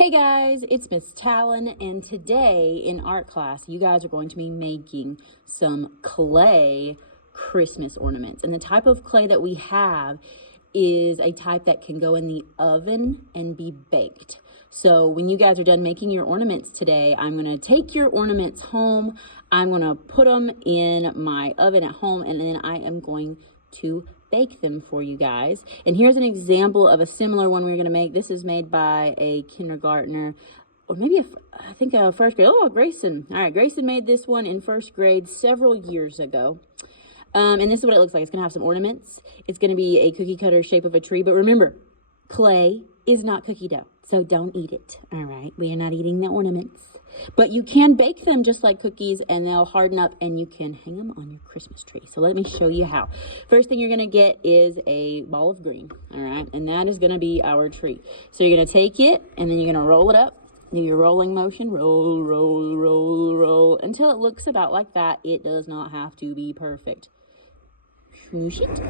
Hey guys, it's Miss Talon, and today in art class, you guys are going to be making some clay Christmas ornaments. And the type of clay that we have is a type that can go in the oven and be baked. So when you guys are done making your ornaments today, I'm going to take your ornaments home. I'm going to put them in my oven at home, and then I am going to bake them for you guys. And here's an example of a similar one we're going to make. This is made by a kindergartner, or maybe I think a first grade. Oh, Grayson. All right, Grayson made this one in first grade several years ago. And this is what it looks like. It's going to have some ornaments. It's going to be a cookie cutter shape of a tree. But remember, clay is not cookie dough, so don't eat it. All right, we are not eating the ornaments. But you can bake them just like cookies, and they'll harden up, and you can hang them on your Christmas tree. So let me show you how. First thing you're going to get is a ball of green, all right? And that is going to be our tree. So you're going to take it, and then you're going to roll it up. Do your rolling motion, roll, roll, roll, roll, until it looks about like that. It does not have to be perfect. Smoosh it.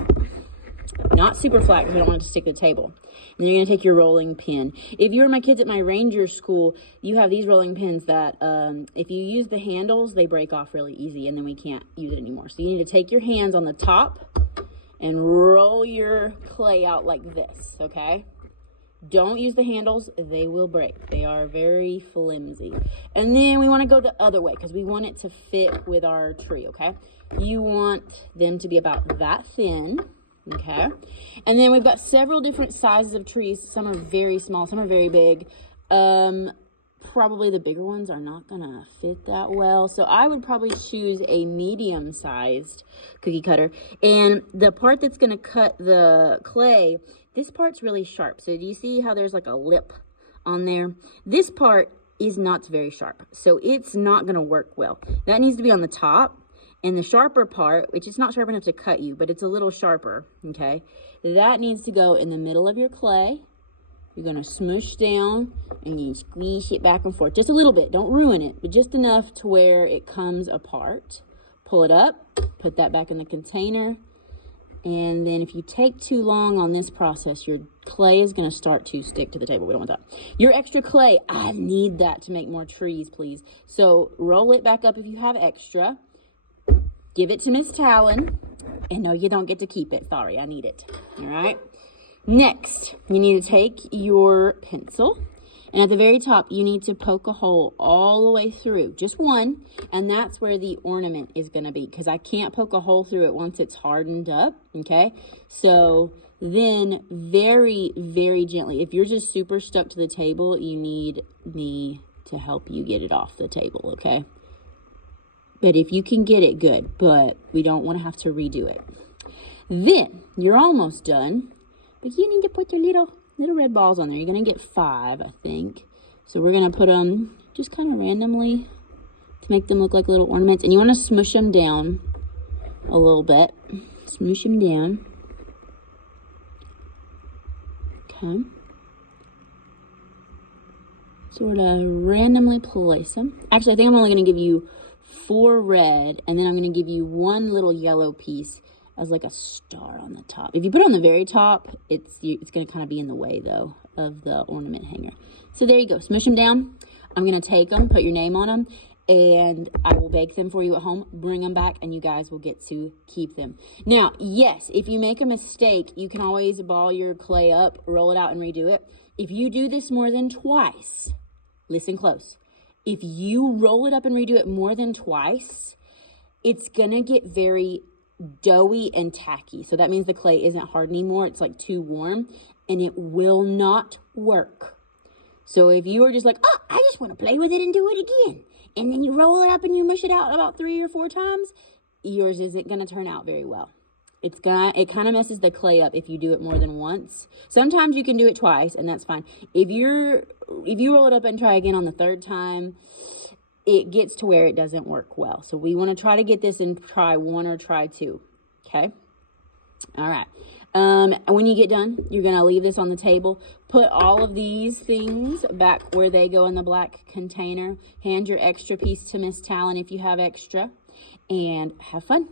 Not super flat because I don't want it to stick to the table. And then you're going to take your rolling pin. If you were my kids at my ranger school, you have these rolling pins that if you use the handles, they break off really easy, and then we can't use it anymore. So you need to take your hands on the top and roll your clay out like this, okay? Don't use the handles. They will break. They are very flimsy. And then we want to go the other way because we want it to fit with our tree, okay? You want them to be about that thin. Okay, and then we've got several different sizes of trees. Some are very small, some are very big. Probably the bigger ones are not gonna fit that well, so I would probably choose a medium-sized cookie cutter. And the part that's gonna cut the clay, this part's really sharp. So do you see how there's like a lip on there? This part is not very sharp, so it's not gonna work well. That needs to be on the top. And the sharper part, which is not sharp enough to cut you, but it's a little sharper, okay? That needs to go in the middle of your clay. You're gonna smoosh down and you squeeze it back and forth. Just a little bit, don't ruin it, but just enough to where it comes apart. Pull it up, put that back in the container. And then if you take too long on this process, your clay is gonna start to stick to the table. We don't want that. Your extra clay, I need that to make more trees, please. So roll it back up if you have extra. Give it to Miss Talon. And no, you don't get to keep it. Sorry, I need it. All right. Next, you need to take your pencil. And at the very top, you need to poke a hole all the way through. Just one. And that's where the ornament is going to be. Because I can't poke a hole through it once it's hardened up. Okay. So then very, very gently. If you're just super stuck to the table, you need me to help you get it off the table. Okay. But if you can get it, good. But we don't want to have to redo it. Then, you're almost done. But you need to put your little red balls on there. You're going to get 5, I think. So we're going to put them just kind of randomly to make them look like little ornaments. And you want to smush them down a little bit. Smoosh them down. Okay. Sort of randomly place them. Actually, I think I'm only going to give you 4 red, and then I'm going to give you 1 little yellow piece as like a star on the top. If you put it on the very top, it's going to kind of be in the way, though, of the ornament hanger. So there you go. Smush them down. I'm going to take them, put your name on them, and I will bake them for you at home. Bring them back, and you guys will get to keep them. Now, yes, if you make a mistake, you can always ball your clay up, roll it out, and redo it. If you do this more than twice, listen close. If you roll it up and redo it more than twice, it's going to get very doughy and tacky. So that means the clay isn't hard anymore. It's like too warm, and it will not work. So if you are just like, oh, I just want to play with it and do it again, and then you roll it up and you mush it out about 3 or 4 times, yours isn't going to turn out very well. It kind of messes the clay up if you do it more than once. Sometimes you can do it twice, and that's fine. If you roll it up and try again on the 3rd time, it gets to where it doesn't work well. So we want to try to get this and try 1 or try 2. Okay? All right. When you get done, you're going to leave this on the table. Put all of these things back where they go in the black container. Hand your extra piece to Miss Talon if you have extra. And have fun.